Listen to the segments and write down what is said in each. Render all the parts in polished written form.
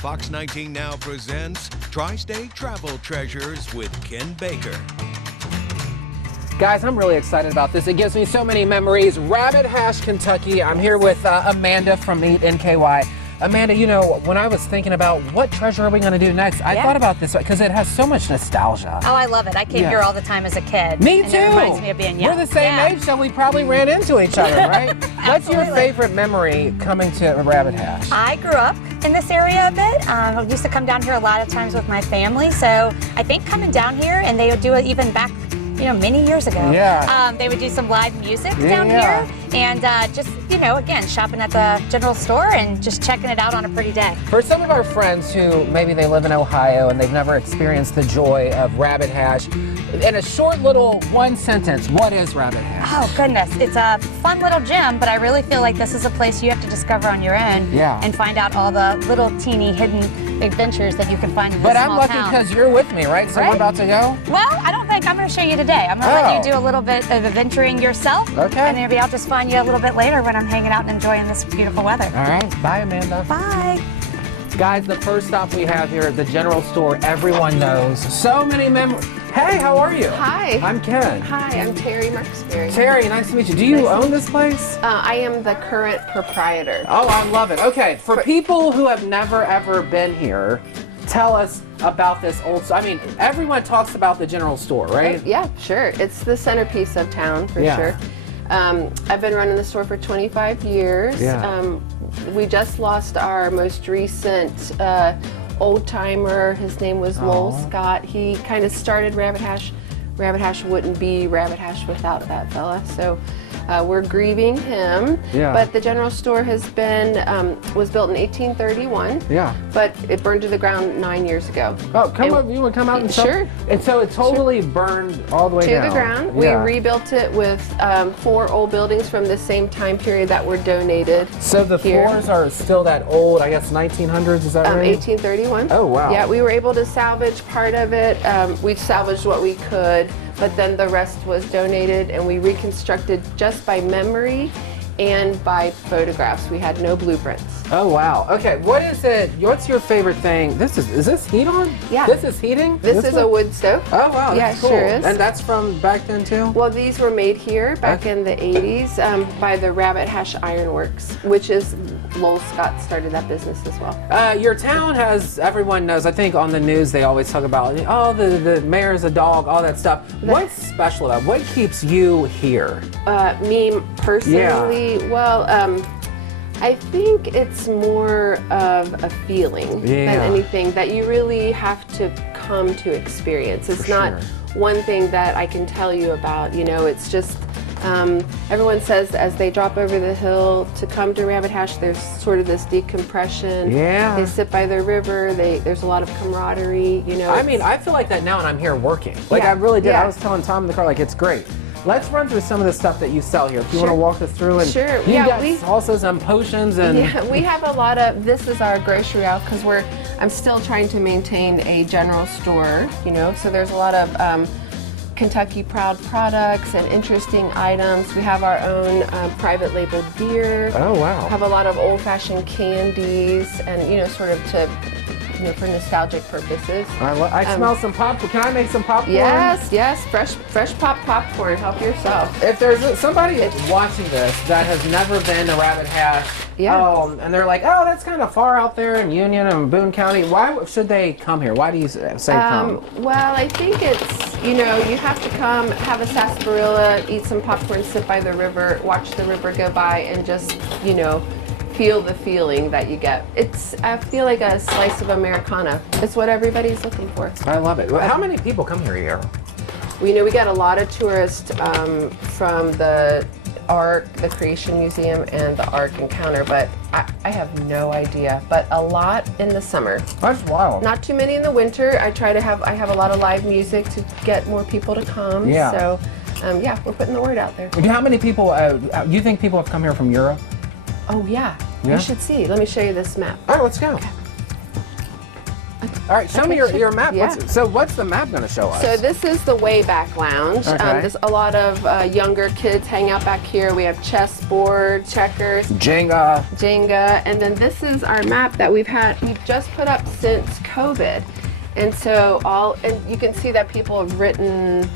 Fox 19 Now presents Tri-State Travel Treasures with Ken Baker. Guys, I'm really excited about this. It gives me so many memories. Rabbit Hash, Kentucky. I'm here with Amanda from Meet NKY. Amanda, you know, when I was thinking about what treasure are we going to do next, I thought about this because it has so much nostalgia. Oh, I love it. I came here all the time as a kid. Me too. It reminds me of being young. We're the same age, so we probably ran into each other, right? What's your Absolutely. favorite memory coming to Rabbit Hash? I grew up in this area a bit. I used to come down here a lot of times with my family, so I think coming down here, and they would do it even back, you know, many years ago. Yeah. They would do some live music down here, and just, you know, again, shopping at the general store and just checking it out on a pretty day. For some of our friends who maybe they live in Ohio and they've never experienced the joy of Rabbit Hash, in a short little one sentence, what is Rabbit Hash? Oh goodness, it's a fun little gym, but I really feel like this is a place you have to discover on your own and find out all the little teeny hidden adventures that you can find in this small town. But I'm lucky because you're with me, right? So we're about to go? Well, I don't think I'm going to show you today. I'm going to let you do a little bit of adventuring yourself. Okay. And maybe I'll just find you a little bit later when I'm hanging out and enjoying this beautiful weather. All right. Bye, Amanda. Bye. Guys, the first stop we have here at the general store, everyone knows. So many memories. Hey, how are you? Hi. I'm Ken. Hi, I'm Terry Marksberry. Terry, nice to meet you. Do you own this place? I am the current proprietor. Oh, I love it. Okay, for people who have never ever been here, tell us about this old store. I mean, everyone talks about the general store, right? Yeah, sure. It's the centerpiece of town for sure. I've been running the store for 25 years. Yeah. We just lost our most recent old timer. His name was Lowell Scott. He kind of started Rabbit Hash. Rabbit Hash wouldn't be Rabbit Hash without that fella. So we're grieving him. Yeah. But the general store has been, was built in 1831. Yeah. But it burned to the ground 9 years ago. Oh, come up. You want to come out and show? Sure. And so it totally burned all the way down. To the ground. We rebuilt it with 4 old buildings from the same time period that were donated. So the floors are still that old, I guess 1900s, is that right? 1831. Oh, wow. Yeah, we were able to salvage part of it. We salvaged what we could, but then the rest was donated, and we reconstructed just by memory and by photographs. We had no blueprints. Oh, wow. Okay, what is it? What's your favorite thing? Is this heat on? Yeah. This is heating? This is a wood stove. Oh, wow. Yeah, That's cool. sure is. And that's from back then, too? Well, these were made here back in the 80s by the Rabbit Hash Iron Works, which is Lowell Scott started that business as well. Your town has, everyone knows, I think on the news they always talk about, oh, the mayor's a dog, all that stuff. What's special about it? What keeps you here? Me personally, well, I think it's more of a feling than anything that you really have to come to experience. It's not one thing that I can tell you about, you know, it's just, everyone says as they drop over the hill to come to Rabbit Hash, there's sort of this decompression. Yeah. They sit by the river, there's a lot of camaraderie, you know. I mean, I feel like that now and I'm here working. Like I really did. I was telling Tom in the car, like, it's great. Let's run through some of the stuff that you sell here. If you want to walk us through. And you got salsas and potions and... Yeah, we have a lot of, this is our grocery aisle because I'm still trying to maintain a general store, you know, so there's a lot of Kentucky Proud products and interesting items. We have our own private labeled beer. Oh, wow. Have a lot of old-fashioned candies and, you know, sort of to, you know, for nostalgic purposes. I smell some popcorn. Can I make some popcorn? Yes, yes, fresh popcorn. Help yourself. If there's somebody watching this that has never been to Rabbit Hash, and they're like, oh, that's kind of far out there in Union and Boone County, why should they come here? Why do you say come? Well, I think it's, you know, you have to come, have a sarsaparilla, eat some popcorn, sit by the river, watch the river go by, and just, you know, feel the feeling that you get. I feel like a slice of Americana. It's what everybody's looking for. I love it. How many people come here a year? We know we got a lot of tourists from the Ark, the Creation Museum, and the Ark Encounter, but I have no idea. But a lot in the summer. That's wild. Not too many in the winter. I have a lot of live music to get more people to come. Yeah. So, yeah, we're putting the word out there. How many people, you think people have come here from Europe? Oh, yeah. You should see. Let me show you this map. All right, let's go. All right, show me your map. Yeah. What's the map going to show us? So this is the way back lounge. Okay. There's a lot of younger kids hang out back here. We have chessboard, checkers, Jenga, and then this is our map that we've just put up since COVID. And so and you can see that people have written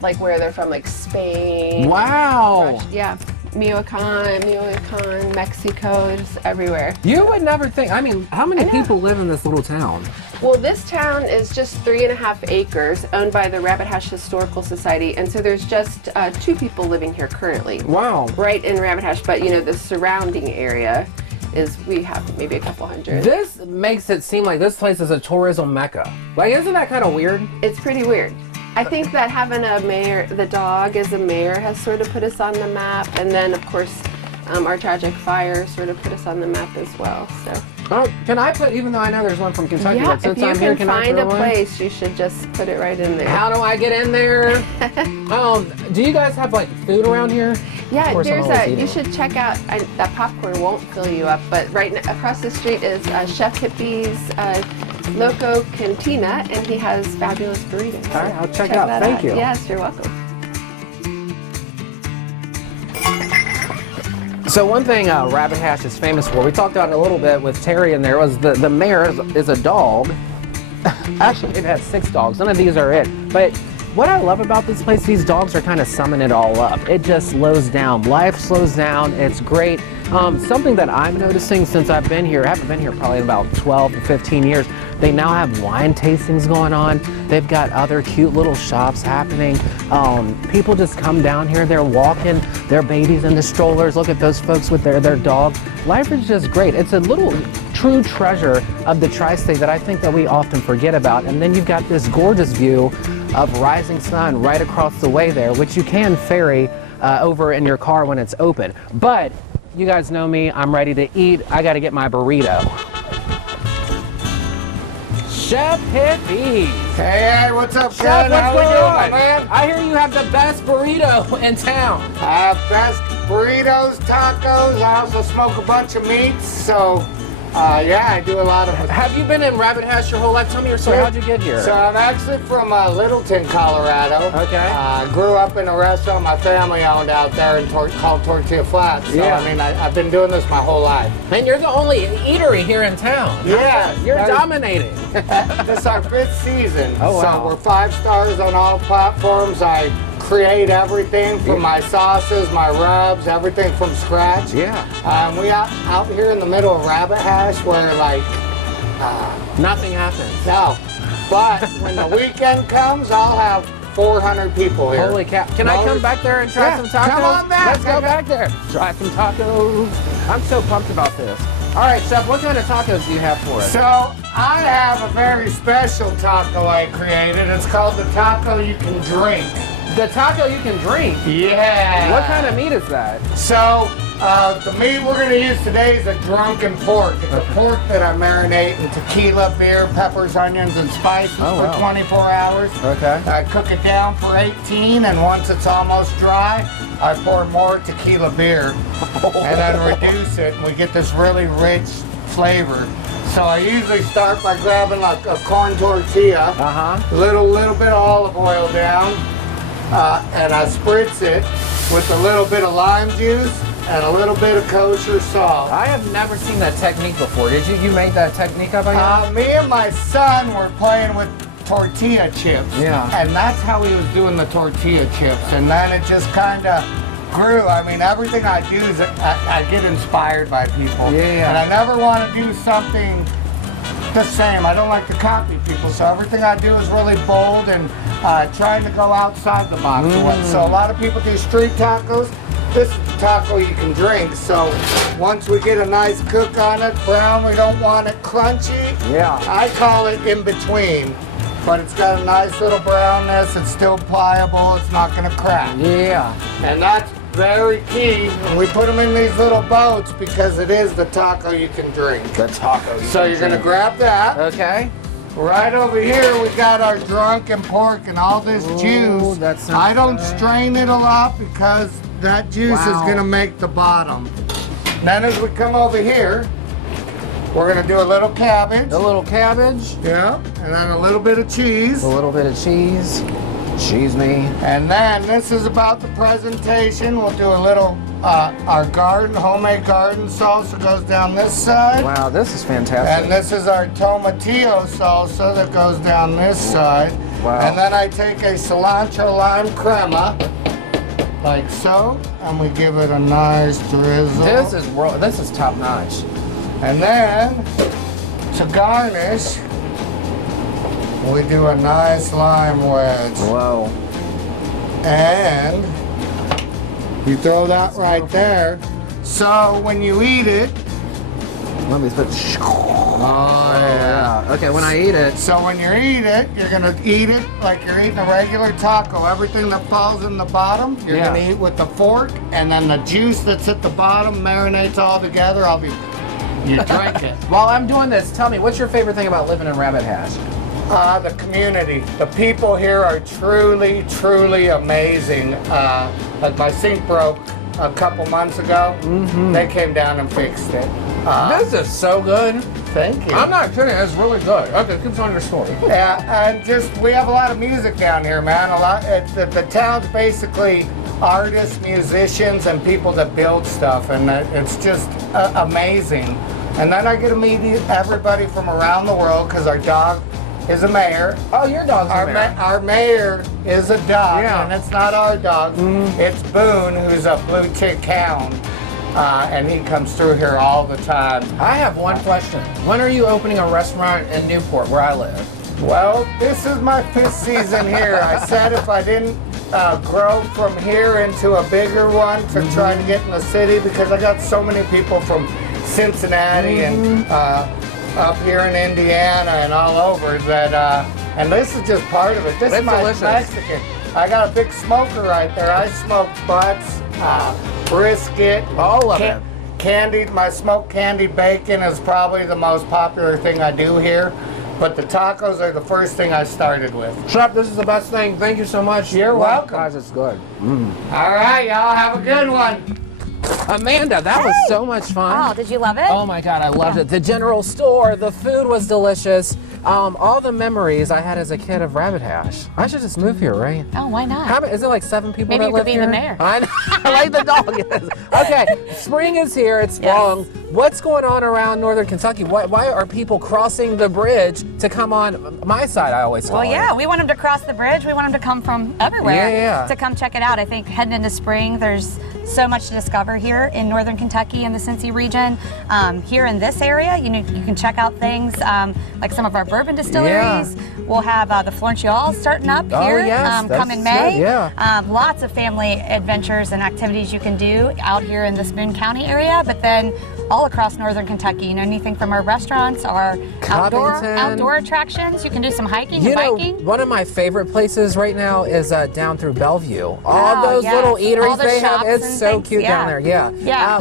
like where they're from, like Spain. Wow. Russia, yeah. Michoacan, Mexico, just everywhere. You would never think. I mean, how many people live in this little town? Well, this town is just 3.5 acres, owned by the Rabbit Hash Historical Society, and so there's just 2 people living here currently. Wow. Right in Rabbit Hash, but you know, the surrounding area we have maybe a couple hundred. This makes it seem like this place is a tourism mecca. Like, isn't that kind of weird? It's pretty weird. I think that having a mayor, the dog as a mayor, has sort of put us on the map, and then of course our tragic fire sort of put us on the map as well. So. Oh, can I put? Even though I know there's one from Kentucky, Yeah, but since if you I'm here, can can I find throw a one? place, you should just put it right in there. How do I get in there? Do you guys have like food around here? Yeah, Of course, I'm always eating. you should check out, that popcorn won't fill you up, but across the street is Chef Hippie's Loco Cantina, and he has fabulous burritos. All right, I'll check it out. that Thank you. Yes, you're welcome. So one thing Rabbit Hash is famous for, we talked about it a little bit with Terry in there, was the mayor is a dog. Actually, it has 6 dogs. None of these are it. But what I love about this place, these dogs are kind of summing it all up. It just slows down. Life slows down. It's great. Something that I'm noticing since I've been here, I haven't been here probably in about 12 to 15 years, they now have wine tastings going on. They've got other cute little shops happening. People just come down here, they're walking their babies in the strollers. Look at those folks with their dog. Life is just great. It's a little true treasure of the tri-state that I think that we often forget about. And then you've got this gorgeous view of rising sun right across the way there, which you can ferry over in your car when it's open. But you guys know me, I'm ready to eat. I gotta get my burrito. Chef Hippie. Hey, what's up, Chef, Ken? what's How we going doing, on? man? I hear you have the best burrito in town. Best burritos, tacos. I also smoke a bunch of meats, so yeah, I do a lot of it. Have you been in Rabbit Hash your whole life? Tell me your story. How'd you get here? So I'm actually from Littleton, Colorado. Okay. Grew up in a restaurant my family owned out there called Tortilla Flats. So, Yeah. I mean, I've been doing this my whole life. And you're the only eatery here in town. Yeah. You're dominating. This is our 5th season. Oh, wow. So we're 5 stars on all platforms. I create everything from my sauces, my rubs, everything from scratch. Yeah. We out here in the middle of Rabbit Hash where like Nothing happens. no, but when the weekend comes, I'll have 400 people here. Holy cow. Can I come back there and try Yeah, some tacos? come on back. Let's go back there. Try some tacos. I'm so pumped about this. All right, Chef, what kind of tacos do you have for us? So I have a very special taco I created. It's called the taco you can drink. The taco you can drink? Yeah. What kind of meat is that? So the meat we're going to use today is a drunken pork. It's a pork that I marinate in tequila, beer, peppers, onions, and spices for 24 hours. Okay. I cook it down for 18, and once it's almost dry, I pour more tequila beer and then reduce it, and we get this really rich flavor. So I usually start by grabbing like a corn tortilla, little bit of olive oil down, and I spritz it with a little bit of lime juice and a little bit of kosher salt. I have never seen that technique before. Did you make that technique up again? Me and my son were playing with tortilla chips. Yeah. And that's how he was doing the tortilla chips. And then it just kind of grew. I mean, everything I do is I get inspired by people. Yeah. And I never want to do something the same. I don't like to copy people. So everything I do is really bold and trying to go outside the box. So a lot of people do street tacos. This is the taco you can drink. So once we get a nice cook on it, brown, we don't want it crunchy. Yeah. I call it in between. But it's got a nice little brownness. It's still pliable. It's not going to crack. Yeah. And that's very key. And we put them in these little boats because it is the taco you can drink. The taco So you're going to grab that. Okay. Right over here, we got our drunken pork and all this juice. That sounds I don't good. strain it a lot because that juice is Wow. going to make the bottom. Then as we come over here, We're gonna do a little cabbage. A little cabbage. Yeah, and then a little bit of cheese. A little bit of cheese. Cheese me. And then this is about the presentation. We'll do a little, our homemade garden salsa goes down this side. Wow, this is fantastic. And this is our tomatillo salsa that goes down this side. Wow. And then I take a cilantro lime crema, like so, and we give it a nice drizzle. This is top notch. And then, to garnish, we do a nice lime wedge. Whoa. And you throw that right there. So when you eat it, let me put. Oh yeah. Okay, when I eat it. So when you eat it, you're gonna eat it like you're eating a regular taco. Everything that falls in the bottom, you're gonna eat with the fork, and then the juice that's at the bottom marinates all together. You drink it. While I'm doing this, tell me, what's your favorite thing about living in Rabbit Hash? The community. The people here are truly, truly amazing. Like my sink broke a couple months ago. They came down and fixed it. This is so good. Thank you. I'm not kidding. It's really good. Okay, keep on your story. Yeah, and we have a lot of music down here, man. The town's basically artists, musicians, and people that build stuff, and it's just amazing. And then I get to meet everybody from around the world because our dog is a mayor. Oh, your dog's a mayor. Our mayor is a dog, and it's not our dog. It's Boone, who's a blue tick hound, and he comes through here all the time. I have one question. When are you opening a restaurant in Newport, where I live? Well, this is my 5th season here. I said if I didn't grow from here into a bigger one to try to get in the city, because I got so many people from Cincinnati and up here in Indiana and all over that, and this is just part of it. This is my delicious. Mexican. I got a big smoker right there. I smoke butts, brisket, all of it. Candied, my smoked candied bacon is probably the most popular thing I do here. But the tacos are the first thing I started with. Chef, this is the best thing. Thank you so much. You're welcome. Guys, it's good. All right, y'all have a good one. Amanda, that was so much fun. Oh, did you love it? Oh my God, I loved it. The general store, the food was delicious. All the memories I had as a kid of Rabbit Hash. I should just move here, right? Oh, why not? Is it like 7 people Maybe that you live could be here? the mayor. I like the dog. Yes. Okay, spring is here. It's long. What's going on around northern Kentucky? Why are people crossing the bridge to come on my side, I always call Well, yeah, it? we want them to cross the bridge. We want them to come from everywhere to come check it out. I think heading into spring, there's so much to discover here in northern Kentucky and the Cincy region. Here in this area, you can check out things like some of our bourbon distilleries. We'll have the Florentials starting up here come in May. Lots of family adventures and activities you can do out here in this Boone County area, but then all across northern Kentucky. Anything from our restaurants, our outdoor attractions. You can do some hiking and biking. One of my favorite places right now is down through Bellevue. All those little eateries they have, it's so cute down there.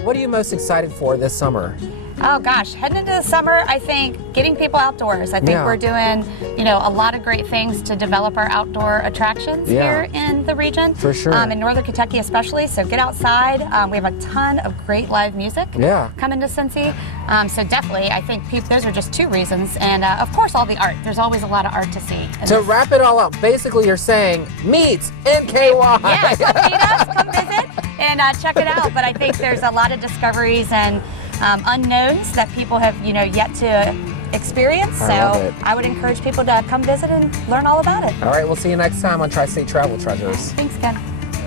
What are you most excited for this summer? Oh gosh, heading into the summer, I think getting people outdoors. I think we're doing, a lot of great things to develop our outdoor attractions here in the region. For sure. In northern Kentucky especially, so get outside. We have a ton of great live music coming to Cincy. So definitely, I think those are just 2 reasons. And of course, all the art. There's always a lot of art to see. To wrap it all up, basically you're saying, meet NKY. Yeah, come meet us, come visit, and check it out. But I think there's a lot of discoveries and unknowns that people have, yet to experience. So I would encourage people to come visit and learn all about it. All right, we'll see you next time on Tri-State Travel Treasures. Thanks, Ken.